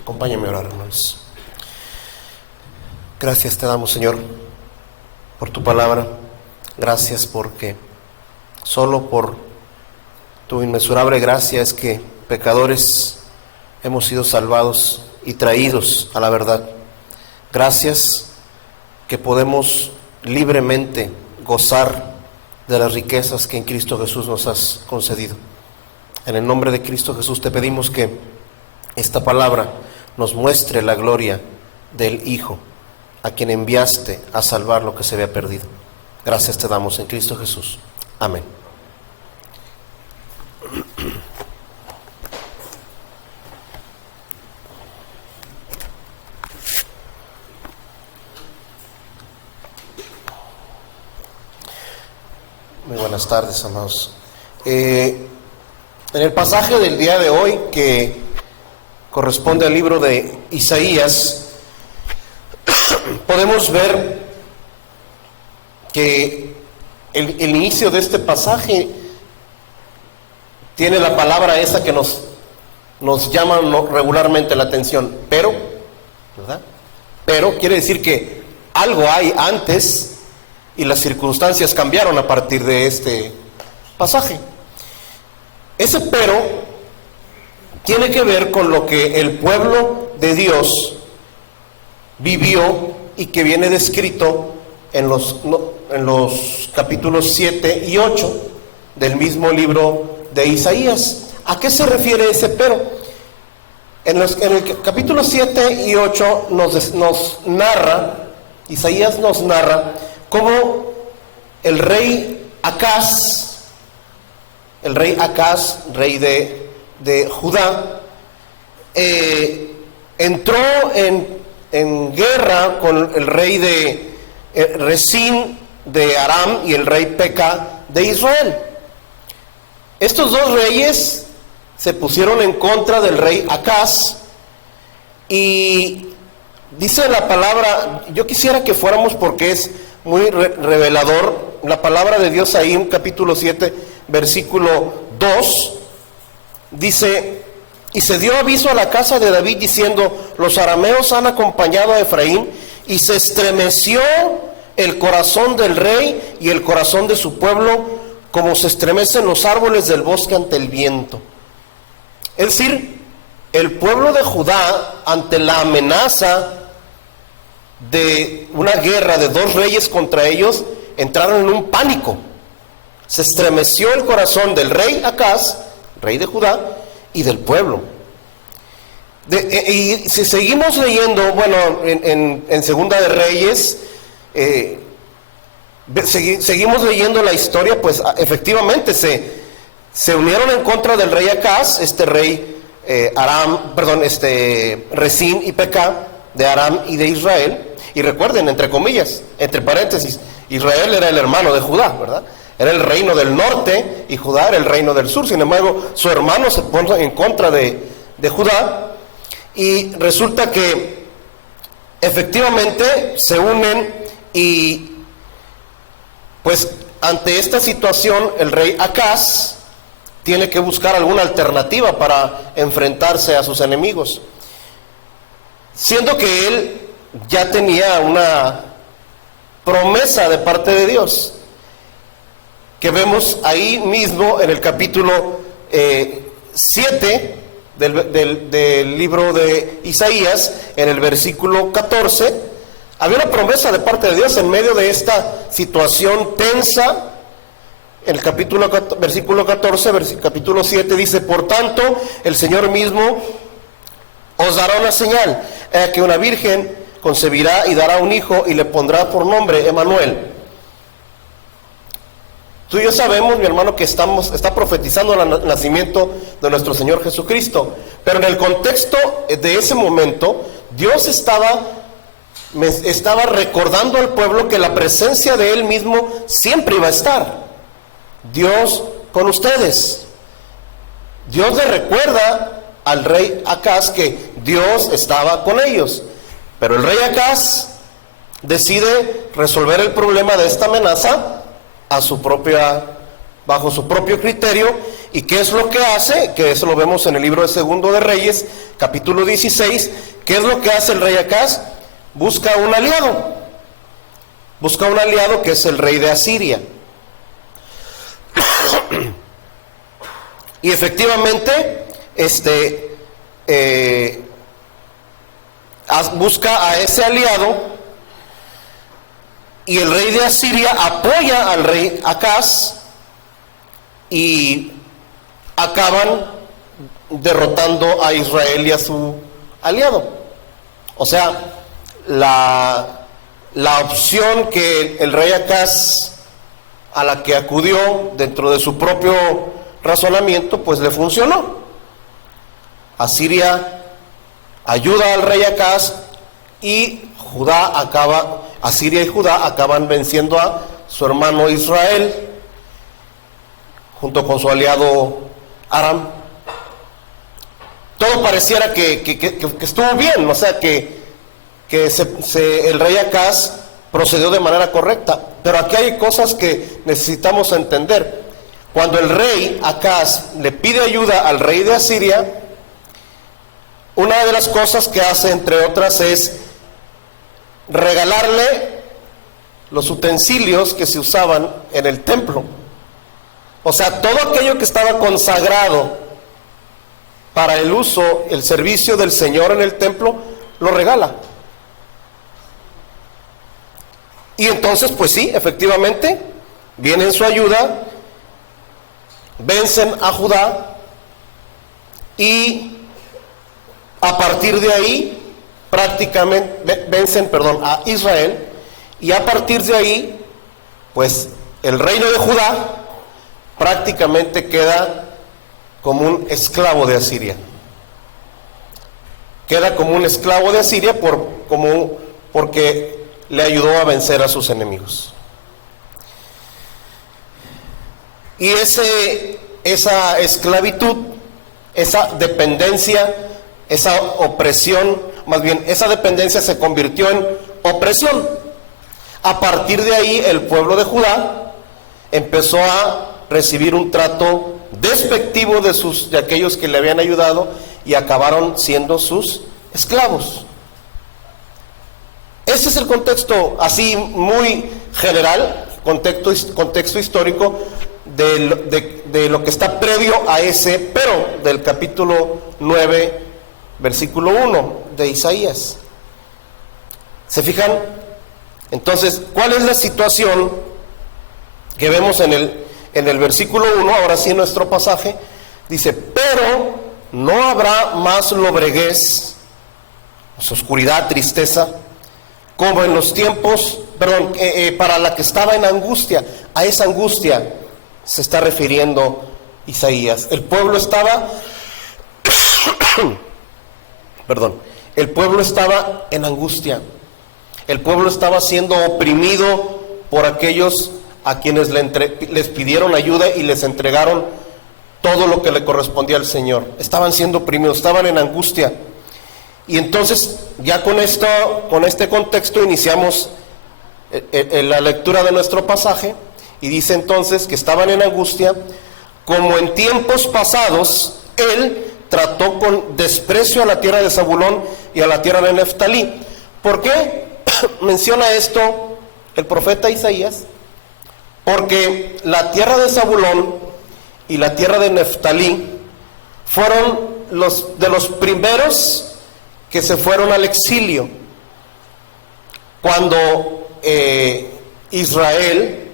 Acompáñame a orar, hermanos. Gracias te damos, Señor, por tu palabra. Gracias porque solo por tu inmesurable gracia es que pecadores hemos sido salvados y traídos a la verdad. Gracias que podemos libremente gozar de las riquezas que en Cristo Jesús nos has concedido. En el nombre de Cristo Jesús te pedimos que esta palabra nos muestre la gloria del Hijo, a quien enviaste a salvar lo que se había perdido. Gracias te damos en Cristo Jesús. Amén. Muy buenas tardes, amados. En el pasaje del día de hoy, que corresponde al libro de Isaías, podemos ver que el inicio de este pasaje tiene la palabra esa que nos llama regularmente la atención, pero, ¿verdad? Pero quiere decir que algo hay antes y las circunstancias cambiaron a partir de este pasaje. Ese pero tiene que ver con lo que el pueblo de Dios vivió y que viene descrito en los capítulos 7 y 8 del mismo libro de Isaías. ¿A qué se refiere ese pero? En el capítulo 7 y 8 Isaías nos narra cómo el rey Acaz, rey de Judá, entró en guerra con el rey de Resín de Aram y el rey Pekah de Israel. Estos dos reyes se pusieron en contra del rey Acaz, y dice la palabra, yo quisiera que fuéramos porque es muy revelador, la palabra de Dios ahí en capítulo 7, versículo 2, dice: y se dio aviso a la casa de David diciendo: los arameos han acompañado a Efraín, y se estremeció el corazón del rey y el corazón de su pueblo, como se estremecen los árboles del bosque ante el viento. Es decir, el pueblo de Judá, ante la amenaza de una guerra de dos reyes contra ellos, entraron en un pánico. Se estremeció el corazón del rey Acaz, rey de Judá, y del pueblo. Y si seguimos leyendo, bueno, en Segunda de Reyes, seguimos leyendo la historia, pues efectivamente se unieron en contra del rey Acaz, rey Resín y Pekah de Aram y de Israel. Y recuerden, entre comillas, entre paréntesis, Israel era el hermano de Judá, ¿verdad? Era el reino del norte y Judá era el reino del sur. Sin embargo, su hermano se pone en contra de Judá, y resulta que efectivamente se unen, y pues ante esta situación el rey Acaz tiene que buscar alguna alternativa para enfrentarse a sus enemigos, siendo que él ya tenía una promesa de parte de Dios, que vemos ahí mismo en el capítulo 7 del libro de Isaías, en el versículo 14. Había una promesa de parte de Dios en medio de esta situación tensa. En el versículo 14, capítulo 7 dice: por tanto, el Señor mismo os dará una señal, que una virgen concebirá y dará un hijo, y le pondrá por nombre Emmanuel. Tú y yo sabemos, mi hermano, que está profetizando el nacimiento de nuestro Señor Jesucristo, pero en el contexto de ese momento, Dios estaba recordando al pueblo que la presencia de Él mismo siempre iba a estar. Dios con ustedes. Dios le recuerda al rey Acaz que Dios estaba con ellos. Pero el rey Acaz decide resolver el problema de esta amenaza bajo su propio criterio. ¿Y qué es lo que hace? Que eso lo vemos en el libro de Segundo de Reyes, capítulo 16. ¿Qué es lo que hace el rey Acaz? Busca un aliado. Busca un aliado que es el rey de Asiria. Y efectivamente, busca a ese aliado, y el rey de Asiria apoya al rey Acaz y acaban derrotando a Israel y a su aliado. O sea, la opción que el rey Acaz, a la que acudió dentro de su propio razonamiento, pues le funcionó. Asiria ayuda al rey Acaz y Asiria y Judá acaban venciendo a su hermano Israel junto con su aliado Aram. Todo pareciera que estuvo bien, o sea que el rey Acaz procedió de manera correcta, pero aquí hay cosas que necesitamos entender. Cuando el rey Acaz le pide ayuda al rey de Asiria, una de las cosas que hace, entre otras, es regalarle los utensilios que se usaban en el templo. O sea, todo aquello que estaba consagrado para el uso, el servicio del Señor en el templo, lo regala. Y entonces, pues sí, efectivamente, viene en su ayuda, vencen a Judá y a partir de ahí prácticamente vencen a Israel, y a partir de ahí pues el reino de Judá prácticamente queda como un esclavo de Asiria. Queda como un esclavo de Asiria porque le ayudó a vencer a sus enemigos. Y esa esclavitud, esa dependencia, esa opresión, más bien esa dependencia se convirtió en opresión. A partir de ahí el pueblo de Judá empezó a recibir un trato despectivo de aquellos que le habían ayudado, y acabaron siendo sus esclavos. Ese es el contexto así muy general, contexto histórico de lo que está previo a ese pero del capítulo 9, versículo 1 de Isaías. ¿Se fijan? Entonces, ¿cuál es la situación que vemos en el versículo 1? Ahora sí, en nuestro pasaje dice: pero no habrá más lobreguez, oscuridad, tristeza, como en los tiempos, para la que estaba en angustia. A esa angustia se está refiriendo Isaías. El pueblo estaba el pueblo estaba en angustia. El pueblo estaba siendo oprimido por aquellos a quienes les pidieron ayuda y les entregaron todo lo que le correspondía al Señor. Estaban siendo oprimidos, estaban en angustia. Y entonces, ya con este contexto iniciamos la lectura de nuestro pasaje, y dice entonces que estaban en angustia, como en tiempos pasados Él trató con desprecio a la tierra de Zabulón y a la tierra de Neftalí. ¿Por qué menciona esto el profeta Isaías? Porque la tierra de Zabulón y la tierra de Neftalí fueron de los primeros que se fueron al exilio. Cuando Israel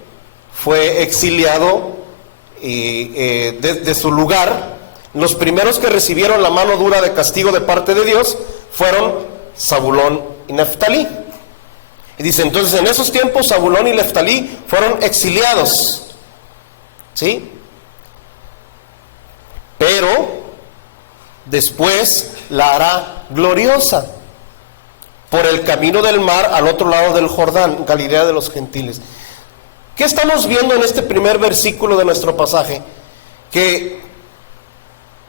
fue exiliado de su lugar, los primeros que recibieron la mano dura de castigo de parte de Dios fueron Zabulón y Neftalí. Y dice, entonces en esos tiempos Zabulón y Neftalí fueron exiliados, ¿sí? Pero después la hará gloriosa por el camino del mar al otro lado del Jordán, Galilea de los gentiles. ¿Qué estamos viendo en este primer versículo de nuestro pasaje? Que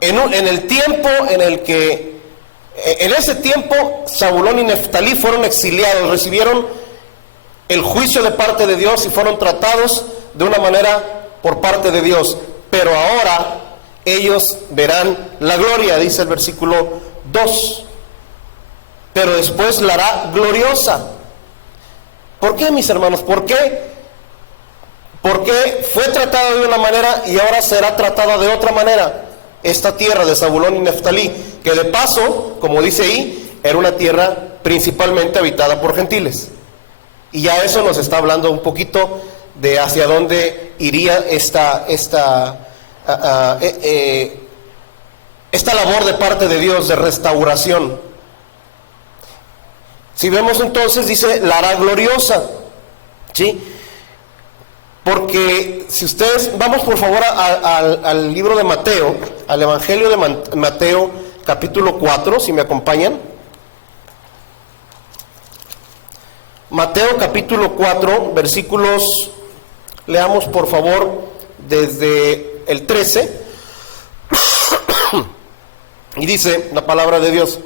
en el tiempo en ese tiempo, Zabulón y Neftalí fueron exiliados, recibieron el juicio de parte de Dios y fueron tratados de una manera por parte de Dios. Pero ahora ellos verán la gloria, dice el versículo 2. Pero después la hará gloriosa. ¿Por qué, mis hermanos? ¿Por qué? Porque fue tratada de una manera y ahora será tratada de otra manera esta tierra de Zabulón y Neftalí, que de paso, como dice ahí, era una tierra principalmente habitada por gentiles. Y ya eso nos está hablando un poquito de hacia dónde iría esta labor de parte de Dios de restauración. Si vemos entonces, dice, la hará gloriosa, ¿sí? Porque si ustedes, vamos por favor al libro de Mateo, al Evangelio de Mateo, capítulo 4, si me acompañan. Mateo capítulo 4, versículos, leamos por favor desde el 13, y dice la palabra de Dios: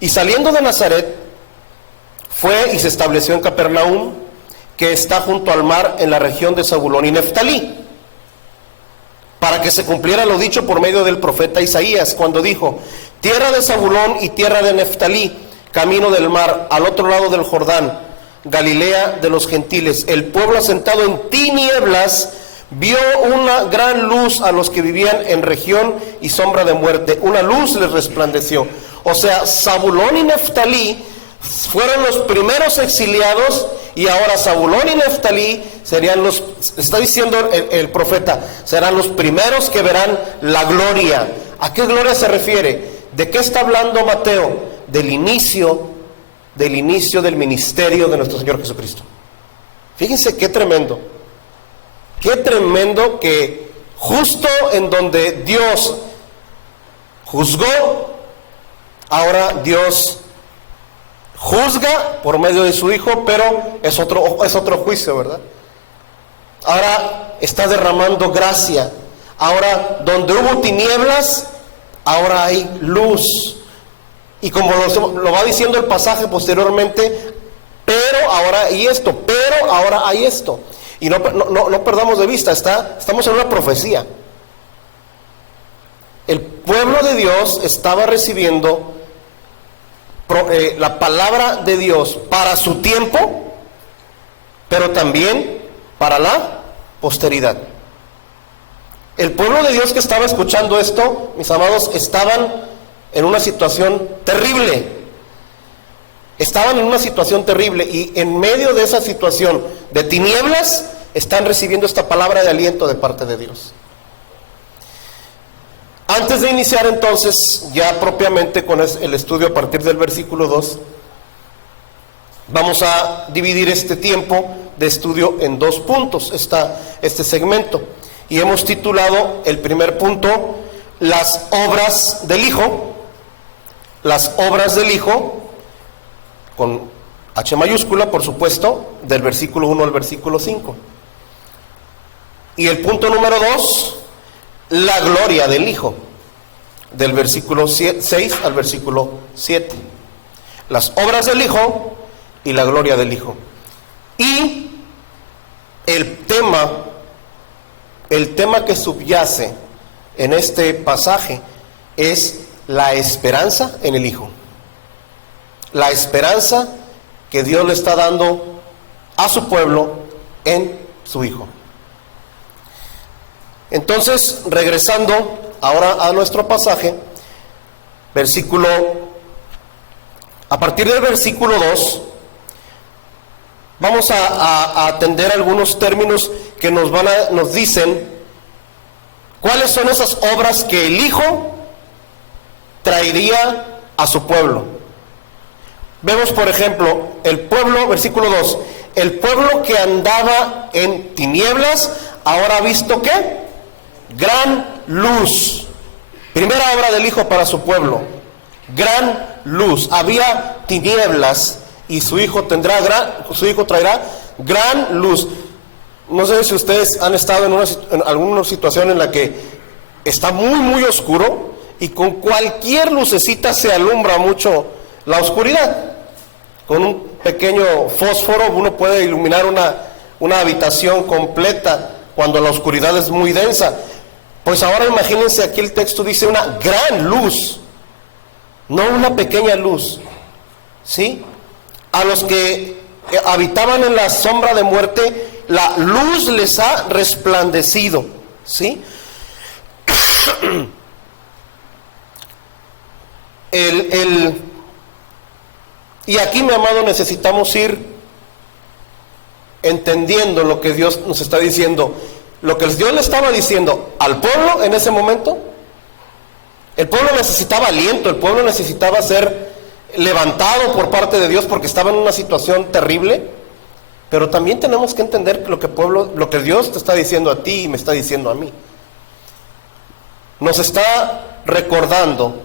y saliendo de Nazaret, fue y se estableció en Capernaum, que está junto al mar en la región de Zabulón y Neftalí, para que se cumpliera lo dicho por medio del profeta Isaías, cuando dijo: tierra de Zabulón y tierra de Neftalí, camino del mar, al otro lado del Jordán, Galilea de los gentiles, el pueblo asentado en tinieblas vio una gran luz. A los que vivían en región y sombra de muerte, una luz les resplandeció. O sea, Zabulón y Neftalí fueron los primeros exiliados, y ahora Zabulón y Neftalí serían los, está diciendo el profeta, serán los primeros que verán la gloria. ¿A qué gloria se refiere? ¿De qué está hablando Mateo? Del inicio del ministerio de nuestro Señor Jesucristo. Fíjense qué tremendo que justo en donde Dios juzgó, ahora Dios juzga por medio de su Hijo, pero es otro juicio, ¿verdad? Ahora está derramando gracia. Ahora, donde hubo tinieblas, ahora hay luz. Y como lo va diciendo el pasaje posteriormente, pero ahora hay esto, pero ahora hay esto. Y no perdamos de vista, estamos en una profecía. El pueblo de Dios estaba recibiendo la palabra de Dios para su tiempo, pero también para la posteridad. El pueblo de Dios que estaba escuchando esto, mis amados, estaban en una situación terrible. Estaban en una situación terrible, y en medio de esa situación de tinieblas están recibiendo esta palabra de aliento de parte de Dios. Antes de iniciar entonces ya propiamente con el estudio a partir del versículo 2, vamos a dividir este tiempo de estudio en dos puntos, este segmento, y hemos titulado el primer punto: las obras del Hijo. Las obras del Hijo, con H mayúscula, por supuesto, del versículo 1 al versículo 5. Y el punto número 2, la gloria del Hijo, del versículo 6 al versículo 7. Las obras del Hijo y la gloria del Hijo. Y el tema que subyace en este pasaje es la esperanza en el Hijo. La esperanza que Dios le está dando a su pueblo en su Hijo. Entonces, regresando ahora a nuestro pasaje, a partir del versículo 2, vamos a atender algunos términos que nos dicen cuáles son esas obras que el Hijo traería a su pueblo. Vemos, por ejemplo, el pueblo, versículo 2, el pueblo que andaba en tinieblas, ahora ha visto ¿qué? Gran luz. Primera obra del Hijo para su pueblo, gran luz. Había tinieblas y su Hijo traerá gran luz. No sé si ustedes han estado en alguna situación en la que está muy muy oscuro, y con cualquier lucecita se alumbra mucho la oscuridad. Con un pequeño fósforo uno puede iluminar una habitación completa cuando la oscuridad es muy densa. Pues ahora imagínense, aquí el texto dice una gran luz, no una pequeña luz, ¿sí? A los que habitaban en la sombra de muerte, la luz les ha resplandecido, ¿sí? Y aquí, mi amado, necesitamos ir entendiendo lo que Dios nos está diciendo. Lo que Dios le estaba diciendo al pueblo en ese momento. El pueblo necesitaba aliento, el pueblo necesitaba ser levantado por parte de Dios porque estaba en una situación terrible. Pero también tenemos que entender lo que Dios te está diciendo a ti y me está diciendo a mí. Nos está recordando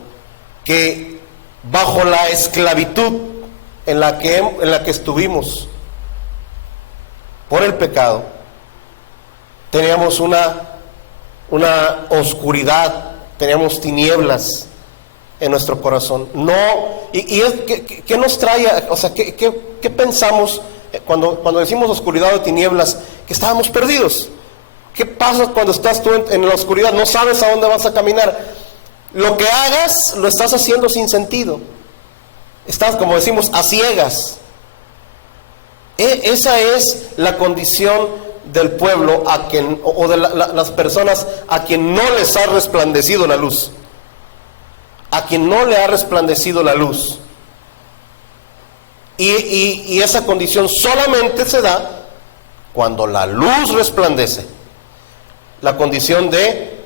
que bajo la esclavitud en la que estuvimos por el pecado, teníamos una oscuridad, teníamos tinieblas en nuestro corazón. No, ¿qué nos trae? O sea, ¿qué pensamos cuando decimos oscuridad o tinieblas? Que estábamos perdidos. ¿Qué pasa cuando estás tú en la oscuridad? No sabes a dónde vas a caminar. Lo que hagas, lo estás haciendo sin sentido. Estás, como decimos, a ciegas. Esa es la condición del pueblo o de las personas a quien no les ha resplandecido la luz. A quien no le ha resplandecido la luz. Y esa condición solamente se da cuando la luz resplandece. La condición de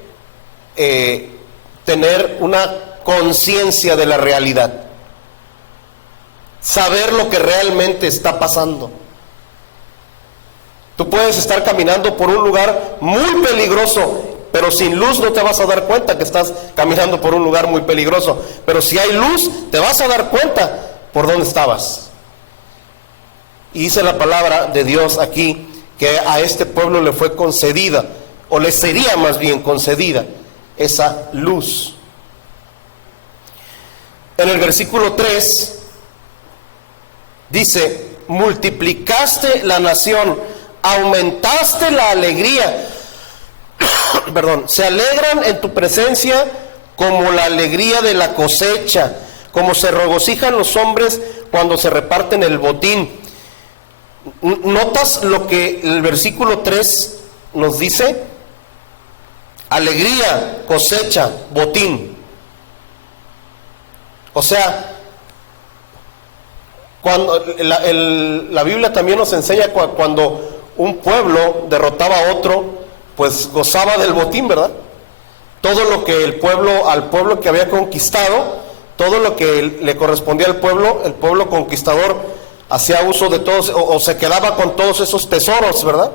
tener una conciencia de la realidad. Saber lo que realmente está pasando. Tú puedes estar caminando por un lugar muy peligroso, pero sin luz no te vas a dar cuenta que estás caminando por un lugar muy peligroso. Pero si hay luz, te vas a dar cuenta por dónde estabas. Y dice la palabra de Dios aquí que a este pueblo le fue concedida, o le sería más bien concedida, esa luz. En el versículo 3 dice: multiplicaste la nación, aumentaste la alegría. Perdón, se alegran en tu presencia como la alegría de la cosecha, como se regocijan los hombres cuando se reparten el botín. ¿Notas lo que el versículo 3 nos dice? Alegría, cosecha, botín. O sea, cuando la Biblia también nos enseña cuando un pueblo derrotaba a otro, pues gozaba del botín, ¿verdad? Todo lo que al pueblo que había conquistado, todo lo que le correspondía al pueblo, el pueblo conquistador hacía uso de todos, o se quedaba con todos esos tesoros, ¿verdad?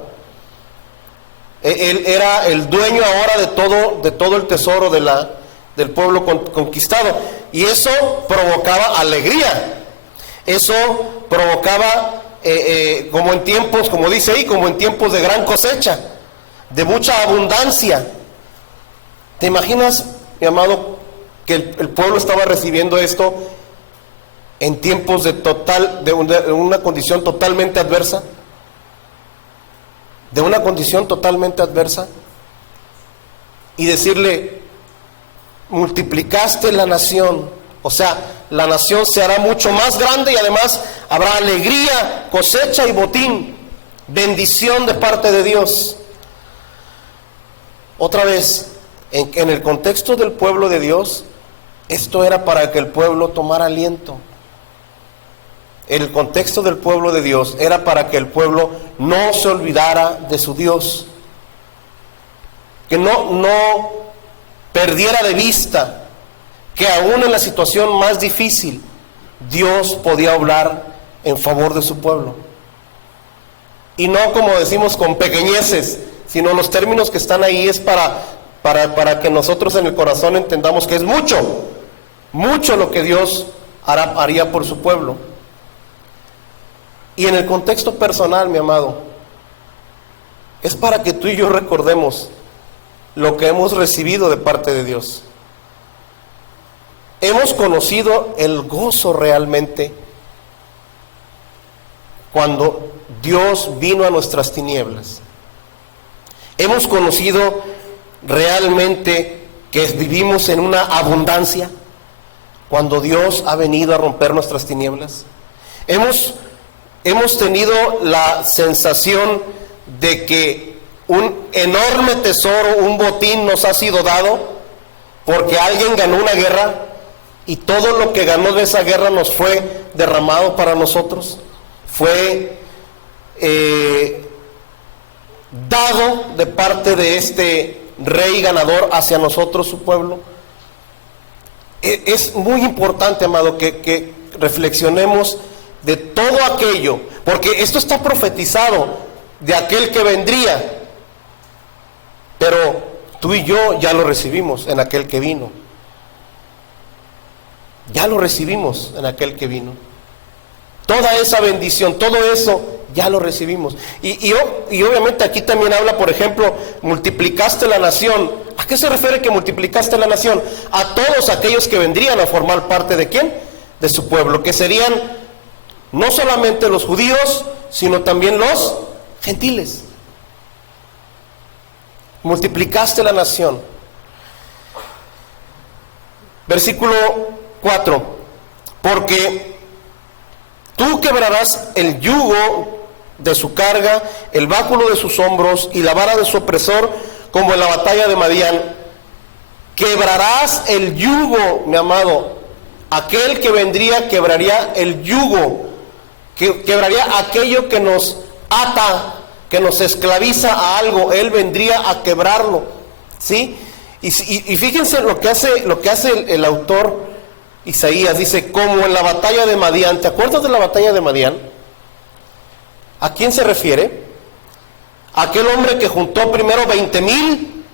Él era el dueño ahora de todo el tesoro del pueblo conquistado, y eso provocaba alegría. Eso provocaba, como en tiempos, como dice ahí, como en tiempos de gran cosecha, de mucha abundancia. ¿Te imaginas, mi amado, que el pueblo estaba recibiendo esto en tiempos de una condición totalmente adversa? De una condición totalmente adversa. Y decirle: multiplicaste la nación. O sea, la nación se hará mucho más grande y además habrá alegría, cosecha y botín. Bendición de parte de Dios. Otra vez, en el contexto del pueblo de Dios, esto era para que el pueblo tomara aliento. El contexto del pueblo de Dios era para que el pueblo no se olvidara de su Dios. Que no perdiera de vista que aún en la situación más difícil, Dios podía hablar en favor de su pueblo. Y no, como decimos, con pequeñeces, sino los términos que están ahí es para que nosotros en el corazón entendamos que es mucho lo que Dios haría por su pueblo. Y en el contexto personal, mi amado, es para que tú y yo recordemos lo que hemos recibido de parte de Dios. hemos conocido el gozo realmente cuando Dios vino a nuestras tinieblas. Hemos conocido realmente que vivimos en una abundancia cuando Dios ha venido a romper nuestras tinieblas. Hemos tenido la sensación de que un enorme tesoro, un botín nos ha sido dado porque alguien ganó una guerra y todo lo que ganó de esa guerra nos fue derramado para nosotros, fue dado de parte de este rey ganador hacia nosotros, su pueblo. Es muy importante, amado, que reflexionemos de todo aquello, porque esto está profetizado de aquel que vendría, pero tú y yo ya lo recibimos en aquel que vino. Ya lo recibimos en aquel que vino. Toda esa bendición, todo eso, ya lo recibimos. Y obviamente aquí también habla, por ejemplo, multiplicaste la nación. ¿A qué se refiere que multiplicaste la nación? A todos aquellos que vendrían a formar parte de ¿quién? De su pueblo, que serían no solamente los judíos, sino también los gentiles. Multiplicaste la nación. Versículo 4. Porque tú quebrarás el yugo de su carga, el báculo de sus hombros y la vara de su opresor, como en la batalla de Madián. Quebrarás el yugo, mi amado. Aquel que vendría quebraría el yugo, quebraría aquello que nos ata, que nos esclaviza a algo. Él vendría a quebrarlo, ¿sí? Y fíjense lo que hace el autor Isaías. Dice, como en la batalla de Madián. ¿Te acuerdas de la batalla de Madián? ¿A quién se refiere? Aquel hombre que juntó primero 20,000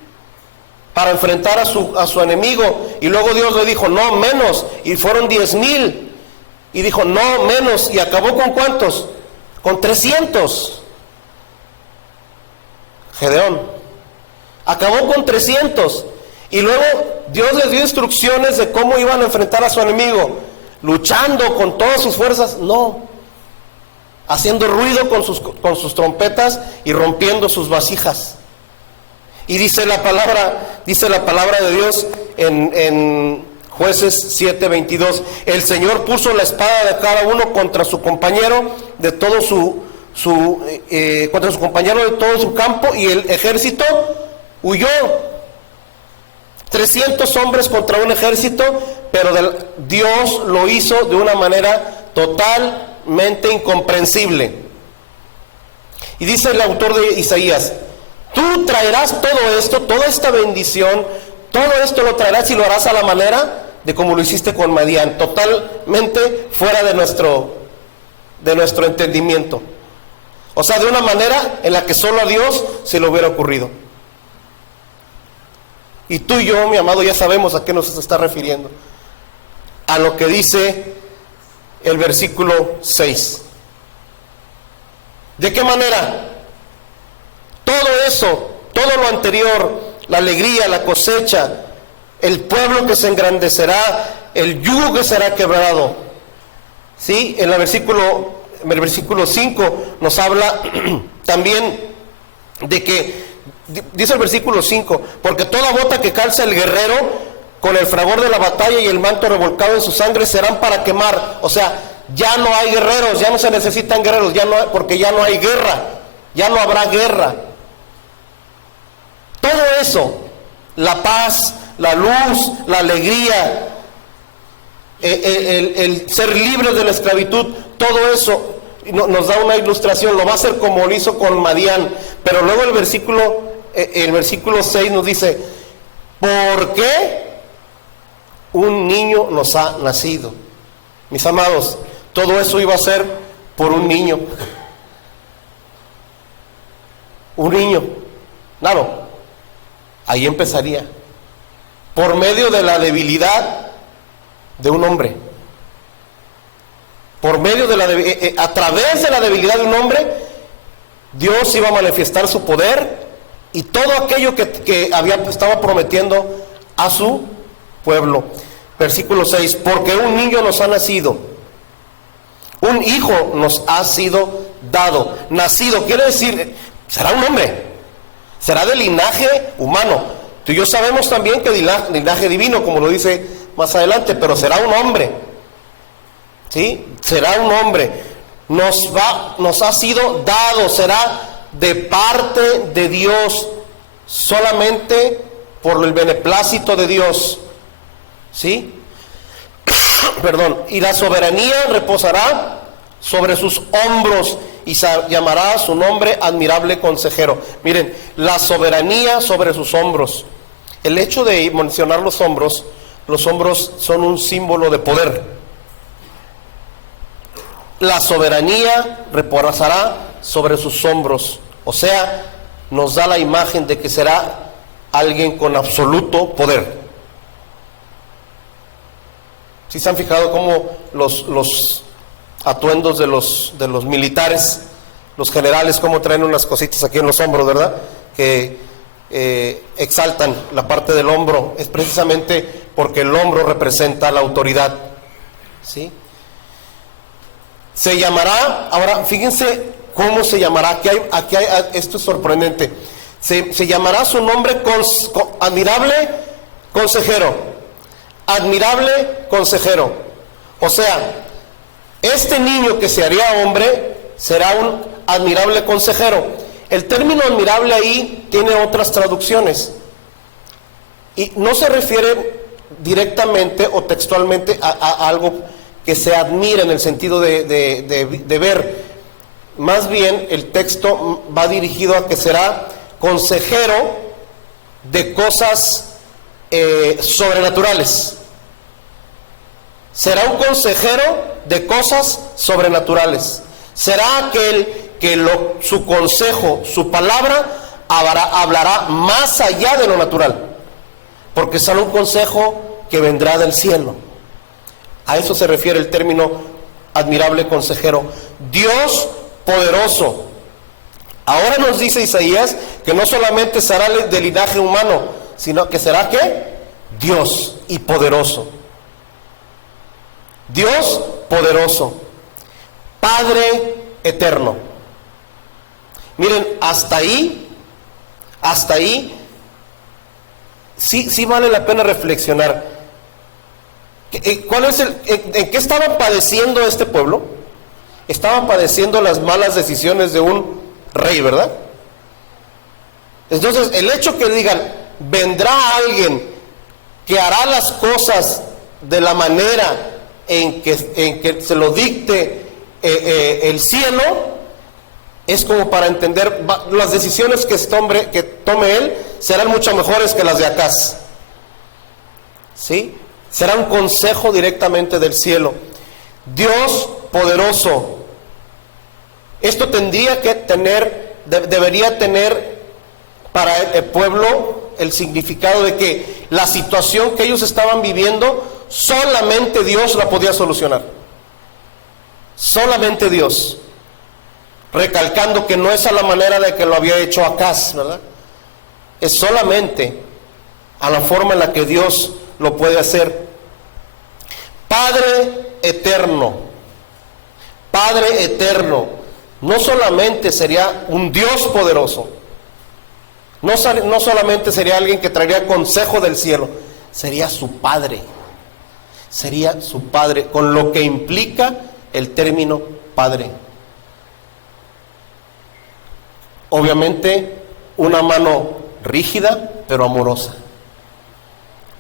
para enfrentar a su enemigo, y luego Dios le dijo, no, menos, y fueron 10,000, y dijo, no, menos, y acabó con ¿cuántos? Con 300. Gedeón acabó con 300, y luego Dios les dio instrucciones de cómo iban a enfrentar a su enemigo, luchando con todas sus fuerzas, no, haciendo ruido con sus trompetas y rompiendo sus vasijas. Y dice la palabra de Dios en Jueces 7:22, el Señor puso la espada de cada uno contra su compañero de todo contra su compañero de todo su campo, y el ejército huyó. 300 hombres contra un ejército, pero Dios lo hizo de una manera totalmente incomprensible. Y dice el autor de Isaías, tú traerás todo esto, toda esta bendición, todo esto lo traerás y lo harás a la manera de como lo hiciste con Madián, totalmente fuera de nuestro entendimiento. O sea, de una manera en la que solo a Dios se le hubiera ocurrido. Y tú y yo, mi amado, ya sabemos a qué nos está refiriendo. A lo que dice el versículo 6. ¿De qué manera? Todo eso, todo lo anterior, la alegría, la cosecha, el pueblo que se engrandecerá, el yugo que será quebrado. ¿Sí? En el versículo 5 nos habla también de que, dice el versículo 5, porque toda bota que calza el guerrero con el fragor de la batalla y el manto revolcado en su sangre serán para quemar. O sea, ya no hay guerreros, ya no se necesitan guerreros, porque ya no hay guerra, ya no habrá guerra. Todo eso, la paz, la luz, la alegría, el ser libres de la esclavitud, todo eso nos da una ilustración. Lo va a hacer como lo hizo con Madián, pero luego el versículo 6 nos dice, ¿por qué un niño nos ha nacido? Mis amados, todo eso iba a ser por un niño. Un niño, claro, ahí empezaría. Por medio de la debilidad de un hombre. Por medio de a través de la debilidad de un hombre, Dios iba a manifestar su poder y todo aquello que estaba prometiendo a su pueblo. Versículo 6, porque un niño nos ha nacido, un hijo nos ha sido dado. Nacido quiere decir, será un hombre, será de linaje humano. Tú y yo sabemos también que linaje divino, como lo dice más adelante, pero será un hombre. ¿Sí? Será un hombre. Nos ha sido dado, será de parte de Dios, solamente por el beneplácito de Dios. ¿Sí? Perdón. Y la soberanía reposará sobre sus hombros y se llamará su nombre admirable consejero. Miren, la soberanía sobre sus hombros. El hecho de mencionar los hombros son un símbolo de poder. La soberanía reposará sobre sus hombros. O sea, nos da la imagen de que será alguien con absoluto poder. ¿Sí se han fijado cómo los atuendos de los militares, los generales, cómo traen unas cositas aquí en los hombros, ¿verdad? Que exaltan la parte del hombro. Es precisamente porque el hombro representa la autoridad. ¿Sí? Se llamará, ahora fíjense cómo se llamará. Aquí hay esto es sorprendente. Se llamará su nombre admirable consejero. Admirable consejero. O sea, este niño que se haría hombre será un admirable consejero. El término admirable ahí tiene otras traducciones y no se refiere directamente o textualmente a algo que se admira en el sentido de ver. Más bien el texto va dirigido a que será consejero de cosas sobrenaturales. Será un consejero de cosas sobrenaturales. Será aquel que su consejo, su palabra hablará más allá de lo natural, porque será un consejo que vendrá del cielo. A eso se refiere el término admirable consejero. Dios poderoso. Ahora nos dice Isaías que no solamente será de linaje humano, sino que será ¿qué? Dios y poderoso. Dios poderoso, Padre eterno. Miren, hasta ahí sí vale la pena reflexionar. ¿En qué estaban padeciendo este pueblo? Estaban padeciendo las malas decisiones de un rey, ¿verdad? Entonces, el hecho que digan, vendrá alguien que hará las cosas de la manera en que se lo dicte el cielo, es como para entender, las decisiones que tome él serán mucho mejores que las de Acaz. ¿Sí? Será un consejo directamente del cielo. Dios poderoso. Esto debería tener para el pueblo el significado de que la situación que ellos estaban viviendo, solamente Dios la podía solucionar. Solamente Dios. Recalcando que no es a la manera de que lo había hecho Acaz, ¿verdad? Es solamente a la forma en la que Dios lo puede hacer. Padre eterno. Padre eterno. No solamente sería un Dios poderoso. No solamente sería alguien que traería consejo del cielo. Sería su Padre. Sería su Padre, con lo que implica el término Padre. Obviamente, una mano rígida, pero amorosa.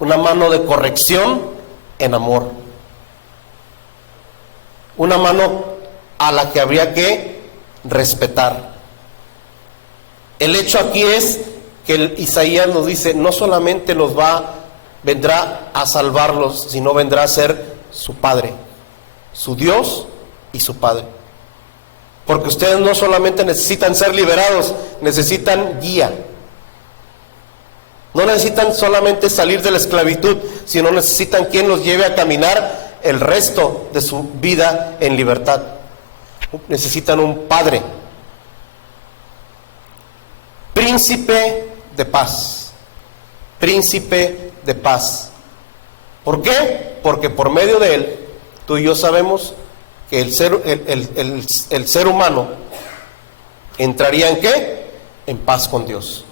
Una mano de corrección en amor. Una mano a la que habría que respetar. El hecho aquí es que Isaías nos dice, no solamente vendrá a salvarlos, sino vendrá a ser su Padre, su Dios y su Padre. Porque ustedes no solamente necesitan ser liberados, necesitan guía. No necesitan solamente salir de la esclavitud, sino necesitan quien los lleve a caminar el resto de su vida en libertad. Necesitan un Padre. Príncipe de paz. Príncipe de paz. ¿Por qué? Porque por medio de Él, tú y yo sabemos que el ser humano entraría ¿en qué? En paz con Dios.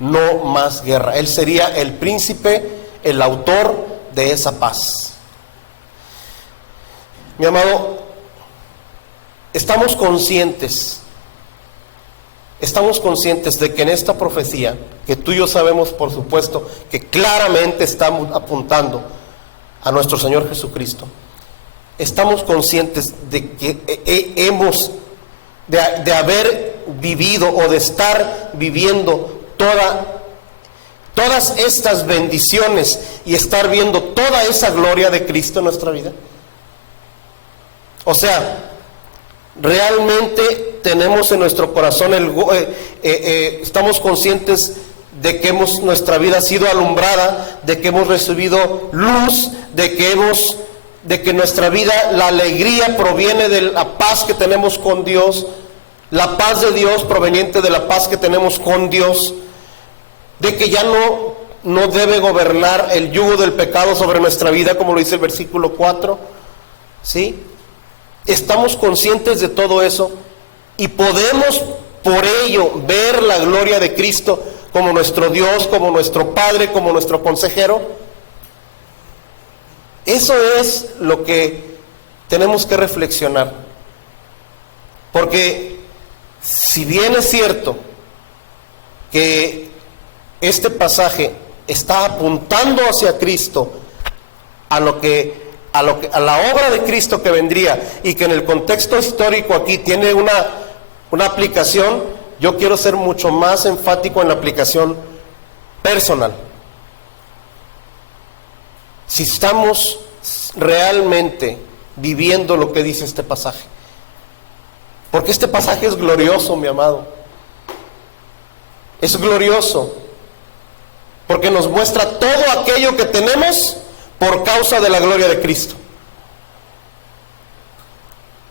No más guerra. Él sería el príncipe, el autor de esa paz. Mi amado, estamos conscientes de que en esta profecía, que tú y yo sabemos por supuesto, que claramente estamos apuntando a nuestro Señor Jesucristo, estamos conscientes de que hemos de haber vivido o de estar viviendo todas estas bendiciones y estar viendo toda esa gloria de Cristo en nuestra vida. O sea, realmente tenemos en nuestro corazón estamos conscientes de que nuestra vida ha sido alumbrada, de que hemos recibido luz, de que nuestra vida, la alegría proviene de la paz que tenemos con Dios, la paz de Dios proveniente de la paz que tenemos con Dios, de que ya no debe gobernar el yugo del pecado sobre nuestra vida, como lo dice el versículo 4, ¿sí? Estamos conscientes de todo eso y podemos por ello ver la gloria de Cristo como nuestro Dios, como nuestro Padre, como nuestro consejero. Eso es lo que tenemos que reflexionar, porque si bien es cierto que este pasaje está apuntando hacia Cristo, a la obra de Cristo que vendría, y que en el contexto histórico aquí tiene una aplicación, yo quiero ser mucho más enfático en la aplicación personal. Si estamos realmente viviendo lo que dice este pasaje, porque este pasaje es glorioso, mi amado, es glorioso, porque nos muestra todo aquello que tenemos por causa de la gloria de Cristo.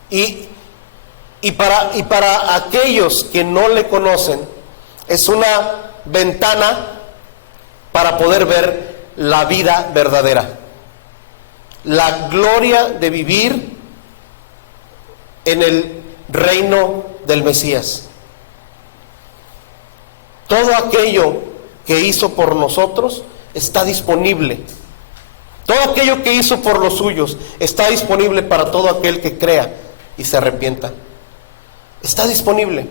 Y para aquellos que no le conocen, es una ventana para poder ver la vida verdadera, la gloria de vivir en el reino del Mesías. Todo aquello que hizo por nosotros está disponible. Todo aquello que hizo por los suyos está disponible para todo aquel que crea y se arrepienta. Está disponible.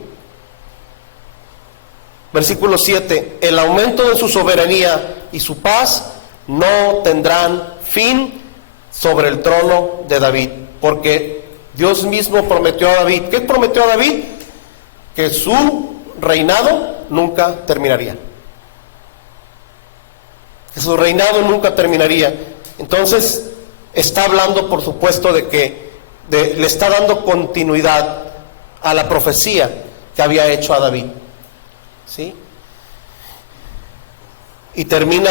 Versículo 7: el aumento de su soberanía y su paz no tendrán fin sobre el trono de David, porque Dios mismo prometió a David. ¿Qué prometió a David? Que su reinado nunca terminaría. Que su reinado nunca terminaría. Entonces está hablando, por supuesto, de que le está dando continuidad a la profecía que había hecho a David, ¿sí? Y termina,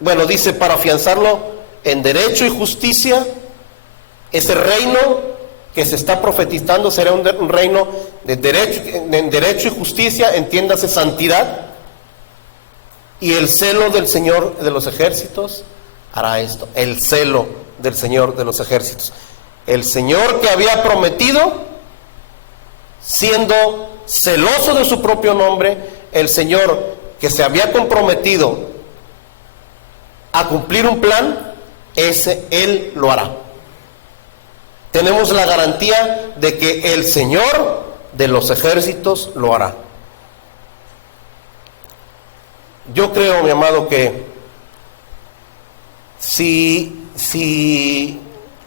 bueno, dice, para afianzarlo en derecho y justicia. Ese reino que se está profetizando será un reino en derecho y justicia, entiéndase santidad, y el celo del Señor de los ejércitos hará esto. El celo del Señor de los ejércitos, el Señor que había prometido, siendo celoso de su propio nombre, el Señor que se había comprometido a cumplir un plan, Él lo hará. Tenemos la garantía de que el Señor de los ejércitos lo hará. Yo creo, mi amado, que si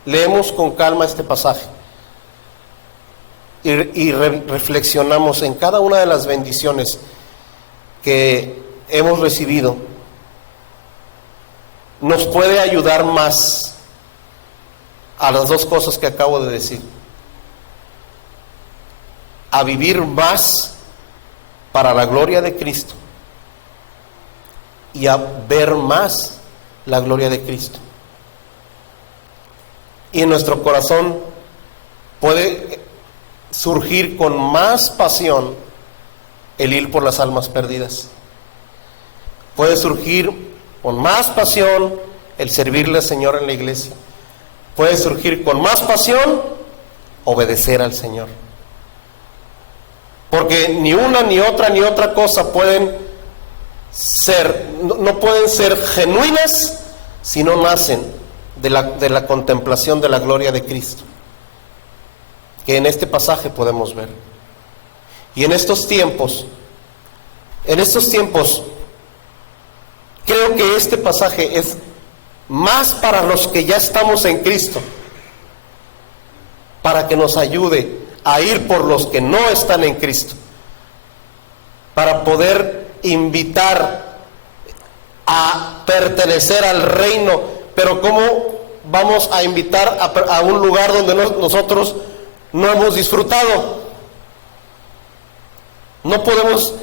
leemos con calma este pasaje y reflexionamos en cada una de las bendiciones que hemos recibido, nos puede ayudar más a las dos cosas que acabo de decir: a vivir más para la gloria de Cristo y a ver más la gloria de Cristo. Y en nuestro corazón puede surgir con más pasión el ir por las almas perdidas. Puede surgir con más pasión el servirle al Señor en la iglesia. Puede surgir con más pasión, obedecer al Señor. Porque ni una, ni otra cosa pueden ser, no pueden ser genuinas si no nacen de la contemplación de la gloria de Cristo, que en este pasaje podemos ver. Y en estos tiempos, creo que este pasaje es más para los que ya estamos en Cristo, para que nos ayude a ir por los que no están en Cristo, para poder invitar a pertenecer al reino. Pero ¿cómo vamos a invitar a un lugar donde nosotros no hemos disfrutado? No podemos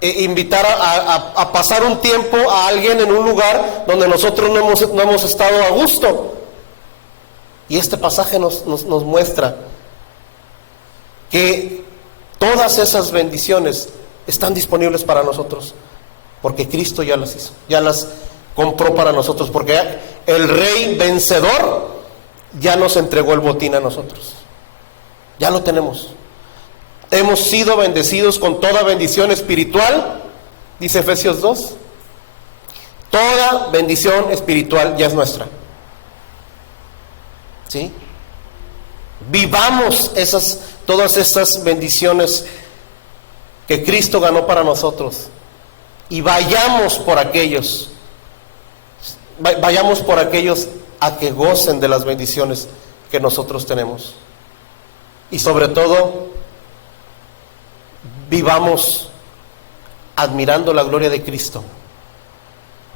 invitar a pasar un tiempo a alguien en un lugar donde nosotros no hemos estado a gusto. Y este pasaje nos muestra que todas esas bendiciones están disponibles para nosotros, porque Cristo ya las hizo, ya las compró para nosotros, porque el Rey vencedor ya nos entregó el botín a nosotros. Ya lo tenemos. Hemos sido bendecidos con toda bendición espiritual, dice Efesios 2. Toda bendición espiritual ya es nuestra. ¿Sí? Vivamos todas estas bendiciones que Cristo ganó para nosotros, y vayamos por aquellos a que gocen de las bendiciones que nosotros tenemos. Y sobre todo, vivamos admirando la gloria de Cristo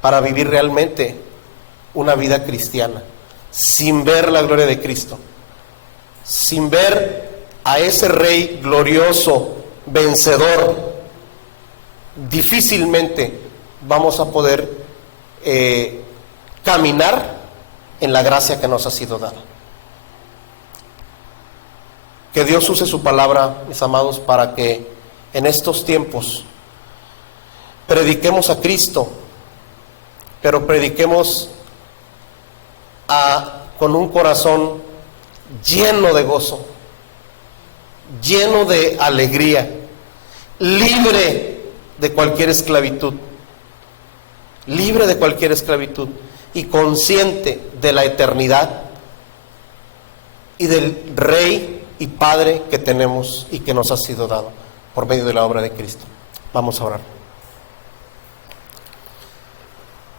para vivir realmente una vida cristiana, sin ver la gloria de Cristo, sin ver a ese Rey glorioso, vencedor. Difícilmente vamos a poder caminar en la gracia que nos ha sido dada. Que Dios use su palabra, mis amados, para que en estos tiempos prediquemos a Cristo, pero prediquemos con un corazón lleno de gozo, lleno de alegría, libre de cualquier esclavitud, y consciente de la eternidad y del Rey y Padre que tenemos y que nos ha sido dado por medio de la obra de Cristo. Vamos a orar.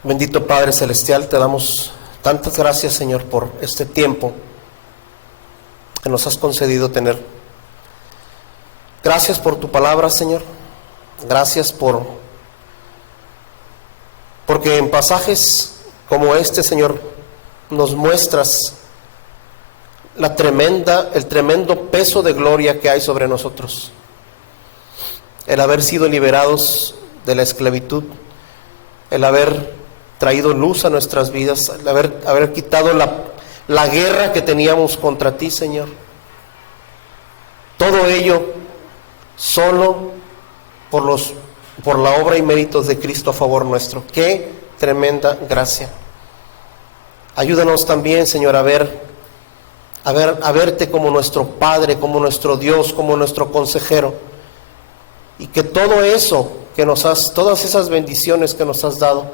Bendito Padre Celestial, te damos tantas gracias, Señor, por este tiempo que nos has concedido tener. Gracias por tu palabra, Señor. Gracias porque en pasajes como este, Señor, nos muestras el tremendo peso de gloria que hay sobre nosotros. El haber sido liberados de la esclavitud, el haber traído luz a nuestras vidas, el haber quitado la guerra que teníamos contra ti, Señor. Todo ello solo por la obra y méritos de Cristo a favor nuestro. ¡Qué tremenda gracia! Ayúdanos también, Señor, a verte como nuestro Padre, como nuestro Dios, como nuestro consejero, y que todo eso todas esas bendiciones que nos has dado,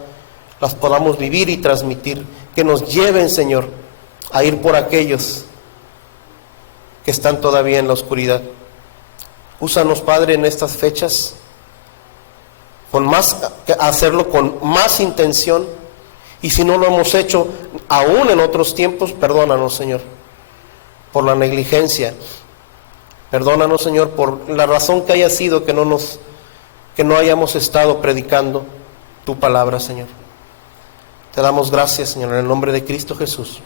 las podamos vivir y transmitir, que nos lleven, Señor, a ir por aquellos que están todavía en la oscuridad. Úsanos, Padre, en estas fechas, hacerlo con más intención, y si no lo hemos hecho aún en otros tiempos, perdónanos, Señor, por la negligencia. Perdónanos, Señor, por la razón que haya sido que no hayamos estado predicando tu palabra, Señor. Te damos gracias, Señor, en el nombre de Cristo Jesús.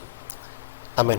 Amén.